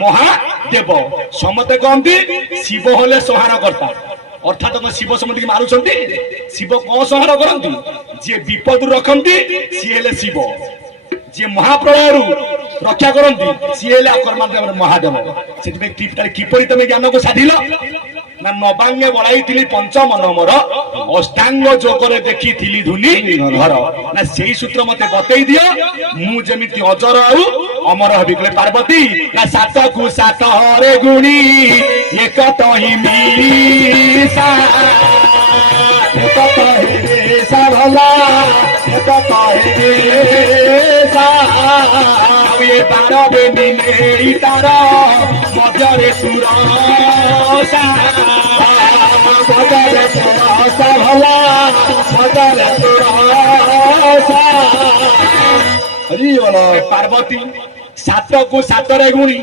महादेव समते कहती शिव हेले संहार करता अर्थात शिव समति मारुंट शिव कौन संहार करती जी विपद रखती सी हेले शिव जी महाप्रलय रक्षा करती सी हेले महादेव से किपरि तुम ज्ञान को साधिल ना नवांगे बड़ाई पंचम नंबर अष्टांग जोगरे देखी धुनी घर ना से सूत्र मते बतई दियो मुझे अजर आउ अमर हबी कले पार्वती ना सात को सात हरे गुणी एक तो ही मीसा एक तो ही सा भला एक तो ही सा ये तारा बेनी ने तारा मजरे सुरसा मजरे सुरसा भला मजरे सुरसा हरि बोलो पार्वती सात को सात रे गुणी